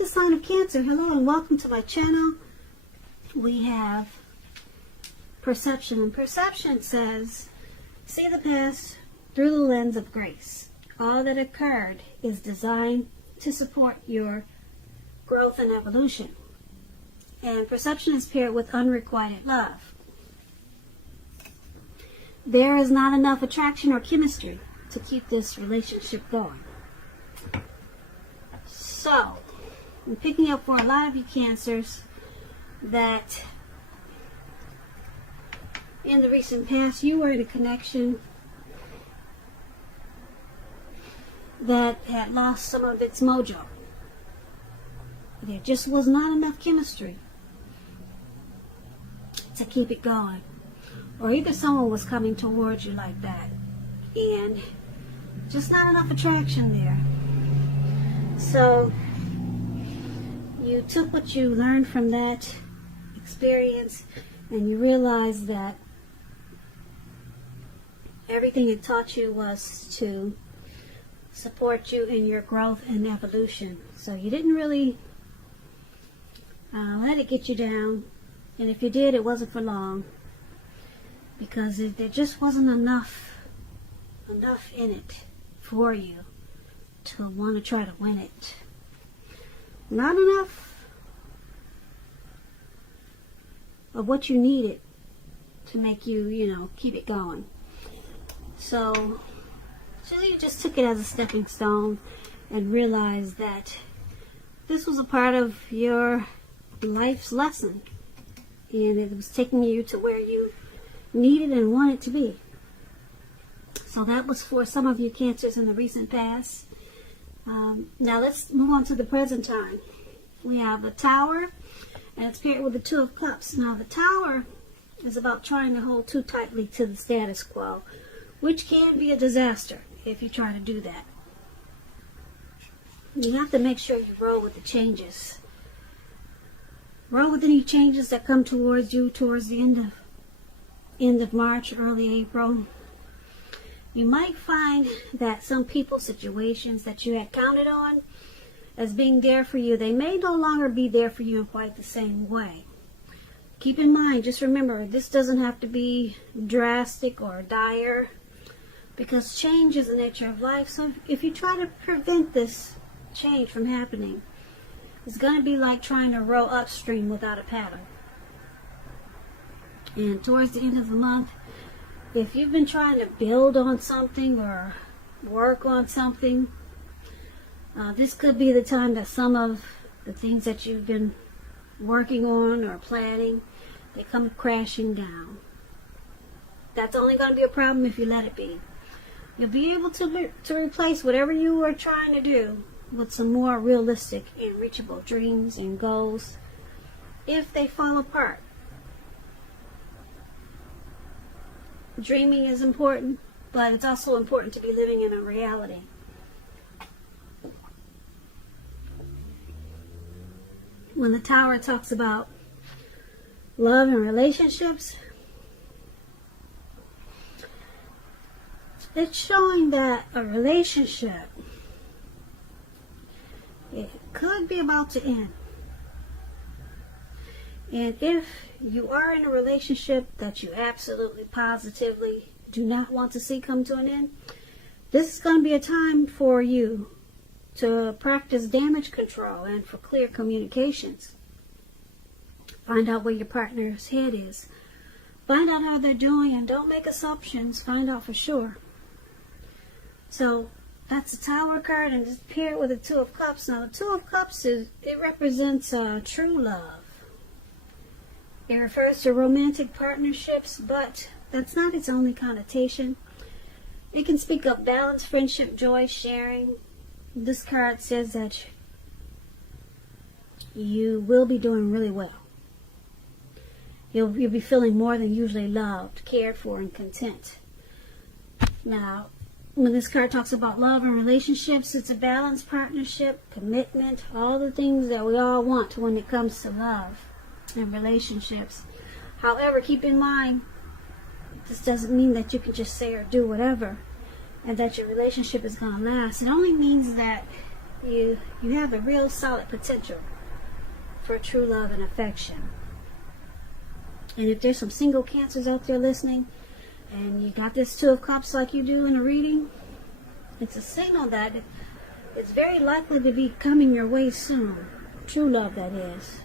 the sign of Cancer. Hello and welcome to my channel. We have perception, and perception says, see the past through the lens of grace. All that occurred is designed to support your growth and evolution. And perception is paired with unrequited love. There is not enough attraction or chemistry to keep this relationship going. So, I'm picking up for a lot of you Cancers that in the recent past you were in a connection that had lost some of its mojo. There just was not enough chemistry to keep it going. Or either someone was coming towards you like that and just not enough attraction there. So you took what you learned from that experience and you realized that everything it taught you was to support you in your growth and evolution. So you didn't really let it get you down, and if you did, it wasn't for long, because there just wasn't enough in it for you to want to try to win it. Not enough of what you needed to make you, keep it going. So you just took it as a stepping stone and realized that this was a part of your life's lesson, and it was taking you to where you needed and wanted to be. So that was for some of you Cancers in the recent past. Now let's move on to the present time. We have the Tower, and it's paired with the Two of Cups. Now the Tower is about trying to hold too tightly to the status quo, which can be a disaster if you try to do that. You have to make sure you roll with the changes. Roll with any changes that come towards you towards the end of March, early April. You might find that some people, situations that you had counted on as being there for you, they may no longer be there for you in quite the same way. Keep in mind, just remember, this doesn't have to be drastic or dire, because change is the nature of life. So if you try to prevent this change from happening, it's going to be like trying to row upstream without a paddle. And towards the end of the month, if you've been trying to build on something or work on something, this could be the time that some of the things that you've been working on or planning, they come crashing down. That's only going to be a problem if you let it be. You'll be able to replace whatever you were trying to do with some more realistic and reachable dreams and goals if they fall apart. Dreaming is important, but it's also important to be living in a reality. When the Tower talks about love and relationships, it's showing that a relationship, it could be about to end. And if you are in a relationship that you absolutely positively do not want to see come to an end, this is going to be a time for you to practice damage control and for clear communications. Find out where your partner's head is. Find out how they're doing, and don't make assumptions. Find out for sure. So that's the Tower card, and it's paired with the Two of Cups. Now the Two of Cups, it represents true love. It refers to romantic partnerships, but that's not its only connotation. It can speak of balance, friendship, joy, sharing. This card says that you will be doing really well. You'll be feeling more than usually loved, cared for, and content. Now, when this card talks about love and relationships, it's a balanced partnership, commitment, all the things that we all want when it comes to love and relationships. However, keep in mind, this doesn't mean that you can just say or do whatever and that your relationship is going to last. It only means that you have a real solid potential for true love and affection. And if there's some single Cancers out there listening, and you got this Two of Cups like you do in a reading, it's a signal that it's very likely to be coming your way soon. True love, that is.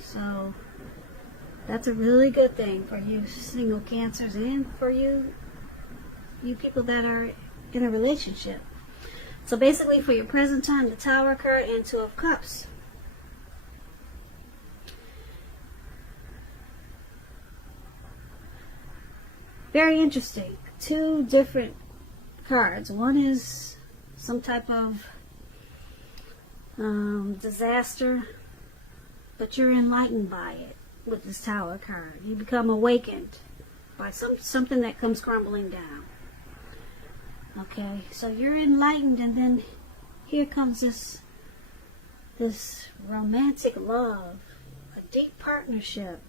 So that's a really good thing for you single Cancers, and for you people that are in a relationship. So basically, for your present time, the Tower card and Two of Cups. Very interesting. Two different cards. One is some type of disaster, but you're enlightened by it with this Tower card. You become awakened by something that comes crumbling down. Okay, so you're enlightened, and then here comes this romantic love, a deep partnership,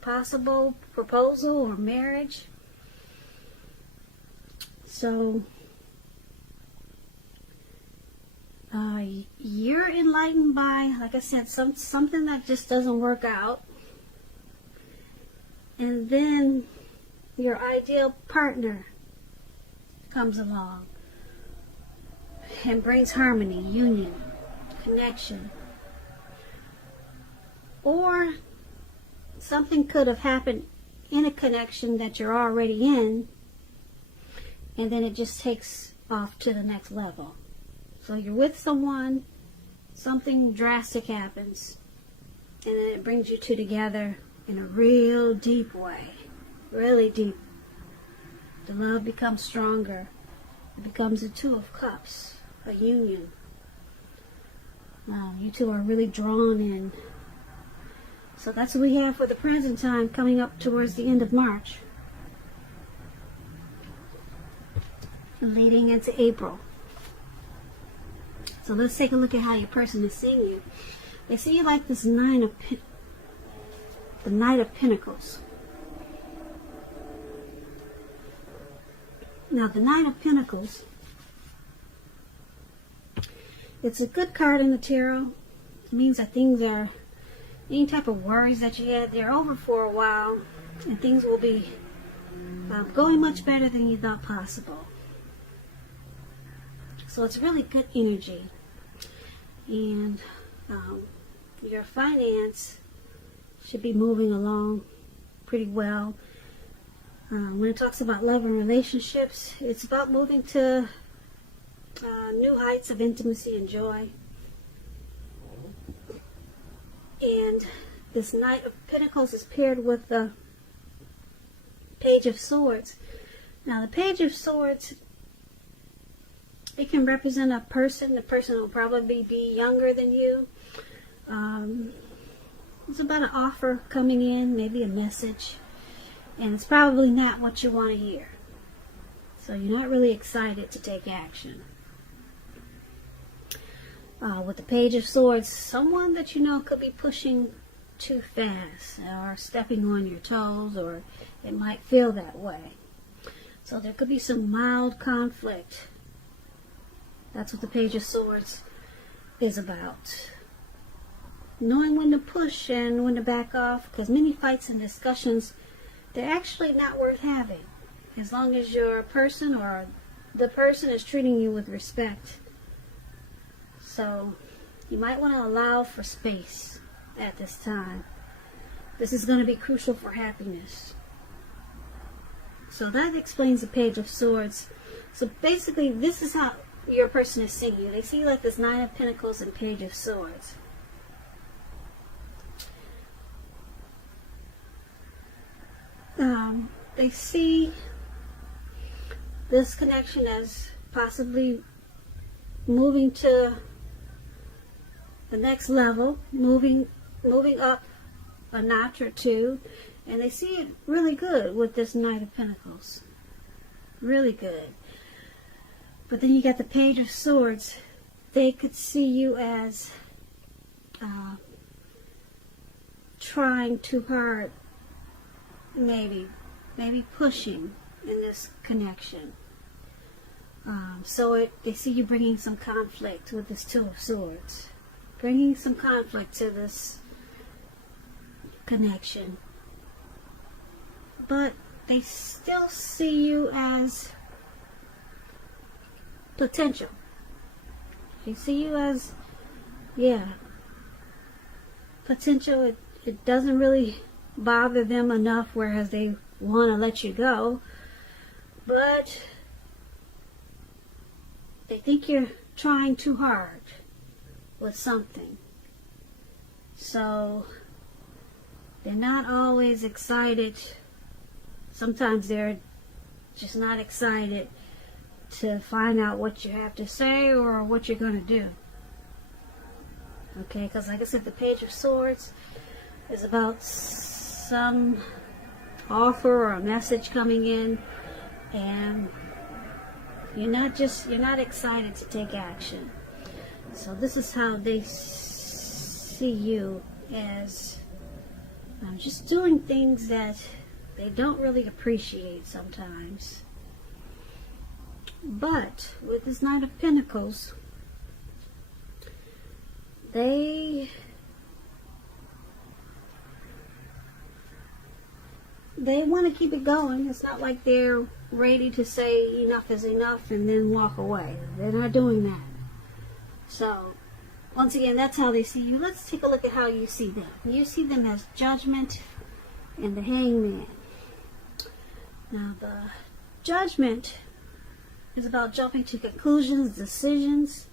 possible proposal or marriage. So you're enlightened by, like I said, something that just doesn't work out, and then your ideal partner comes along and brings harmony, union, connection. Or something could have happened in a connection that you're already in, and then it just takes off to the next level. So you're with someone, something drastic happens, and then it brings you two together in a real deep way. Really deep. The love becomes stronger. It becomes a Two of Cups, a union. You two are really drawn in. So that's what we have for the present time, coming up towards the end of March, leading into April. So let's take a look at how your person is seeing you. They see you like this the Knight of Pentacles. Now, the Knight of Pentacles, it's a good card in the tarot. It means that things are, any type of worries that you had, they're over for a while, and things will be going much better than you thought possible. So it's really good energy. And your finance should be moving along pretty well. When it talks about love and relationships, it's about moving to new heights of intimacy and joy. And this Knight of Pentacles is paired with the Page of Swords. Now, the Page of Swords, it can represent a person. The person will probably be younger than you. It's about an offer coming in, maybe a message. And it's probably not what you want to hear. So you're not really excited to take action. With the Page of Swords, someone that you know could be pushing too fast or stepping on your toes, or it might feel that way. So there could be some mild conflict. That's what the Page of Swords is about. Knowing when to push and when to back off, because many fights and discussions, they're actually not worth having, as long as your person or the person is treating you with respect. So you might want to allow for space at this time. This is going to be crucial for happiness. So that explains the Page of Swords. So basically, this is how your person is seeing you. They see you like this Nine of Pentacles and Page of Swords. They see this connection as possibly moving to the next level, moving up a notch or two, and they see it really good with this Knight of Pentacles. Really good. But then you got the Page of Swords. They could see you as trying too hard, maybe pushing in this connection. They see you bringing some conflict with this Two of Swords. Bringing some conflict to this connection. But they still see you as potential. They see you as, potential. It doesn't really bother them enough, whereas they want to let you go. But they think you're trying too hard with something. So they're not always excited. Sometimes they're just not excited to find out what you have to say or what you're going to do. Okay, because like I said, the Page of Swords is about some offer or a message coming in, and you're not excited to take action. So this is how they see you, as just doing things that they don't really appreciate sometimes. But with this Knight of Pentacles, they want to keep it going. It's not like they're ready to say enough is enough and then walk away. They're not doing that. So, once again, that's how they see you. Let's take a look at how you see them. You see them as Judgment and the Hangman. Now, the Judgment is about jumping to conclusions, decisions,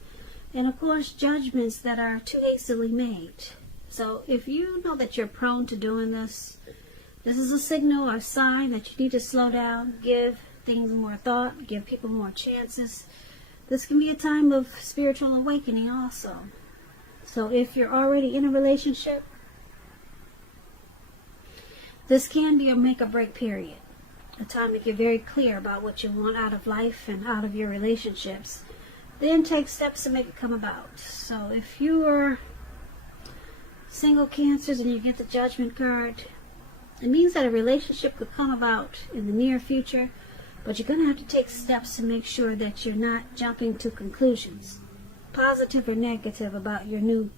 and of course, judgments that are too hastily made. So, if you know that you're prone to doing this, this is a signal or a sign that you need to slow down, give things more thought, give people more chances. This can be a time of spiritual awakening also. So if you're already in a relationship, this can be a make or break period. A time to get very clear about what you want out of life and out of your relationships. Then take steps to make it come about. So if you are single Cancers and you get the Judgment card, it means that a relationship could come about in the near future, but you're going to have to take steps to make sure that you're not jumping to conclusions, positive or negative, about your new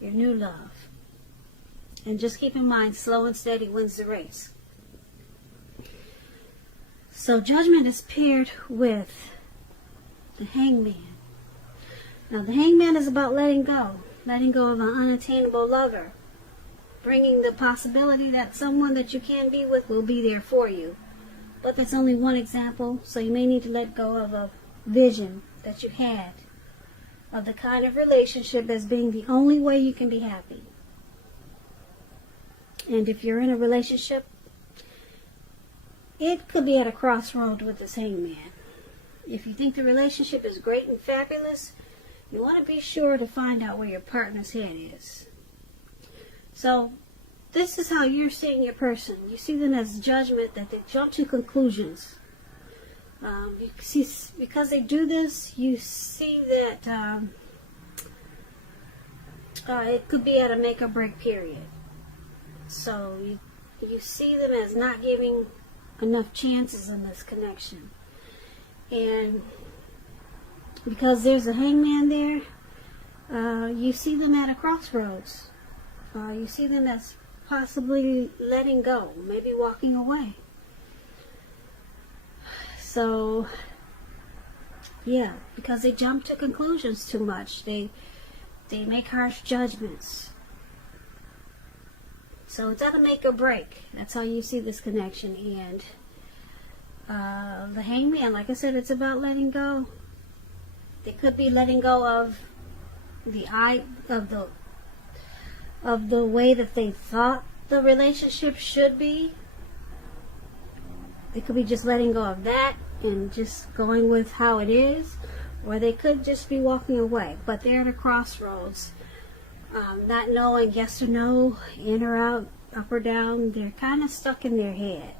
love. And just keep in mind, slow and steady wins the race. So Judgment is paired with the Hangman. Now the Hangman is about letting go of an unattainable lover, bringing the possibility that someone that you can be with will be there for you. But that's only one example, so you may need to let go of a vision that you had of the kind of relationship as being the only way you can be happy. And if you're in a relationship, it could be at a crossroad with this Hangman. If you think the relationship is great and fabulous, you want to be sure to find out where your partner's head is. So, this is how you're seeing your person. You see them as Judgment, that they jump to conclusions. You see, because they do this, you see that it could be at a make or break period. So you see them as not giving enough chances in this connection. And because there's a Hangman there, you see them at a crossroads. You see them as possibly letting go, maybe walking away. So, yeah, because they jump to conclusions too much. They make harsh judgments. So it's at a make or break. That's how you see this connection. And the Hangman, like I said, it's about letting go. They could be letting go of the way that they thought the relationship should be. They could be just letting go of that and just going with how it is, or they could just be walking away. But they're at a crossroads, not knowing yes or no, in or out, up or down. They're kind of stuck in their head.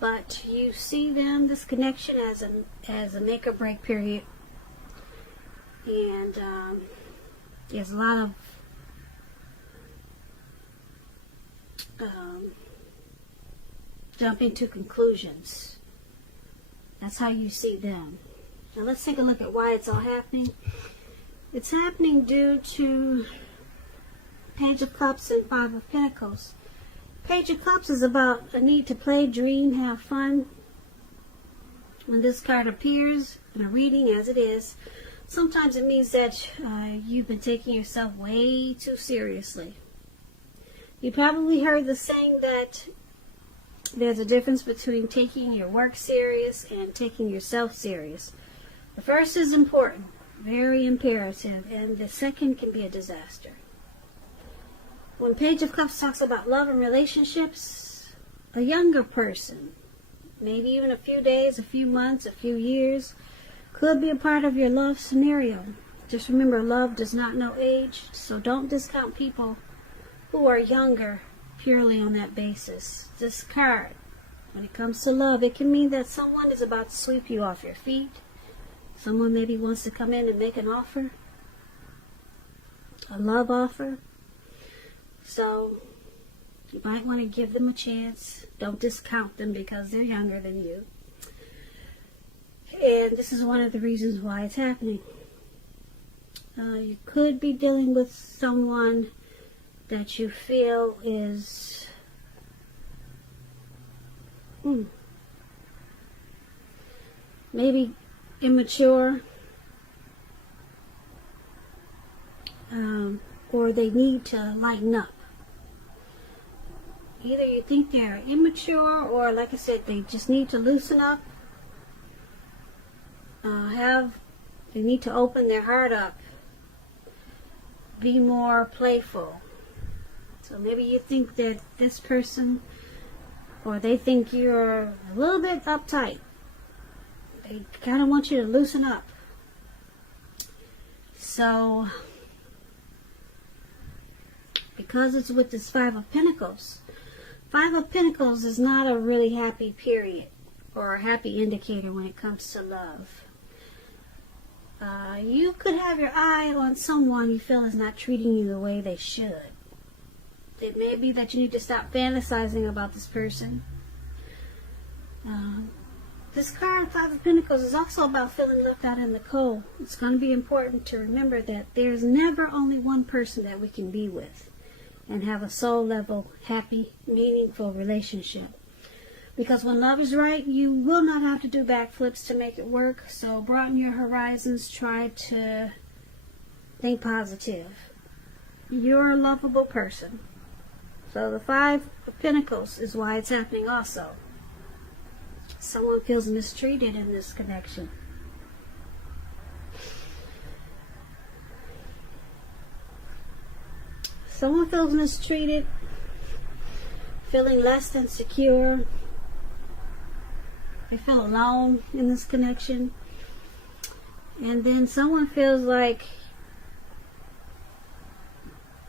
But you see them, this connection, as a make or break period. And there's a lot of jumping to conclusions That's how you see them. Now let's take a look at why it's all happening. It's happening due to Page of Cups and Five of Pentacles. Page of Cups is about a need to play, dream, have fun. When this card appears in a reading, as it is, sometimes it means that you've been taking yourself way too seriously. You probably heard the saying that there's a difference between taking your work serious and taking yourself serious. The first is important, very imperative, and the second can be a disaster. When Page of Cups talks about love and relationships, a younger person, maybe even a few days, a few months, a few years, could be a part of your love scenario. Just remember, love does not know age, so don't discount people who are younger purely on that basis. This card, when it comes to love, it can mean that someone is about to sweep you off your feet. Someone maybe wants to come in and make an offer, a love offer. So you might want to give them a chance. Don't discount them because they're younger than you. And this is one of the reasons why it's happening. You could be dealing with someone that you feel is maybe immature, or they need to lighten up. Either you think they're immature, or like I said, they just need to loosen up. They need to open their heart up, be more playful. So maybe you think that this person, or they think you're a little bit uptight. They kind of want you to loosen up. So, because it's with this Five of Pentacles, Five of Pentacles is not a really happy period or a happy indicator when it comes to love. You could have your eye on someone you feel is not treating you the way they should. It may be that you need to stop fantasizing about this person. This card, Five of Pentacles, is also about feeling left out in the cold. It's going to be important to remember that there's never only one person that we can be with and have a soul level, happy, meaningful relationship. Because when love is right, you will not have to do backflips to make it work. So broaden your horizons. Try to think positive. You're a lovable person. So the Five of Pentacles is why it's happening also. Someone feels mistreated in this connection. Someone feels mistreated, feeling less than secure. They feel alone in this connection. And then someone feels like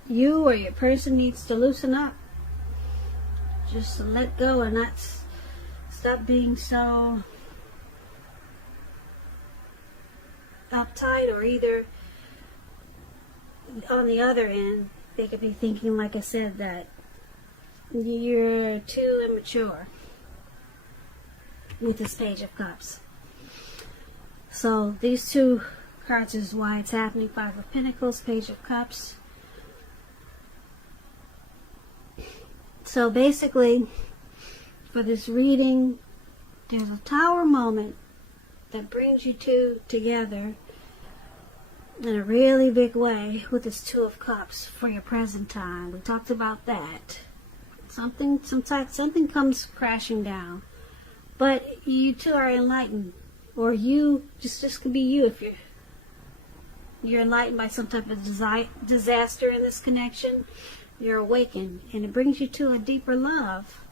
you or your person needs to loosen up. Just to let go and not stop being so uptight, or either on the other end, they could be thinking, like I said, that you're too immature with this Page of Cups. So these two cards is why it's happening. Five of Pentacles, Page of Cups. So basically, for this reading, there's a tower moment that brings you two together in a really big way with this Two of Cups for your present time. We talked about that. Something comes crashing down. But you two are enlightened. Or you, just could be you if you're enlightened by some type of disaster in this connection. You're awakened, and it brings you to a deeper love.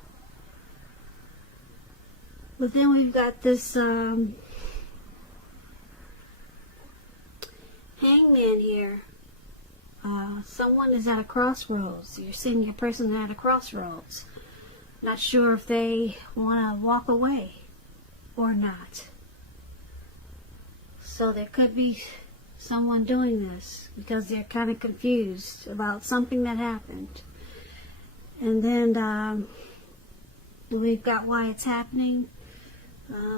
But then we've got this hangman here. Someone is at a crossroads. You're seeing your person at a crossroads. Not sure if they want to walk away or not. So there could be someone doing this because they're kind of confused about something that happened. And then we've got why it's happening.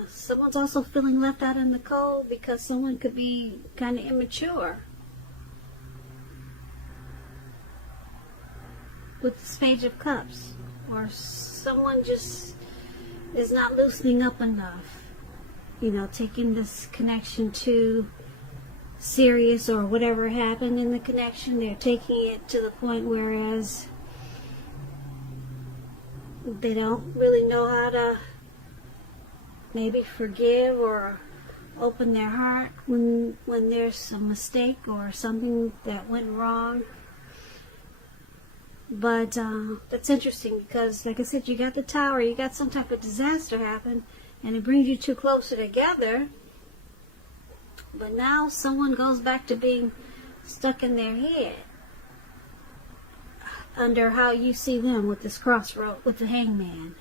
Someone's also feeling left out in the cold because someone could be kind of immature. With this Page of Cups. Or someone just is not loosening up enough. You know, taking this connection too serious, or whatever happened in the connection, they're taking it to the point whereas they don't really know how to maybe forgive or open their heart when there's a mistake or something that went wrong. But that's interesting because, like I said, you got the Tower, you got some type of disaster happen, and it brings you two closer together. But now someone goes back to being stuck in their head under how you see them with this crossroad, with the Hangman.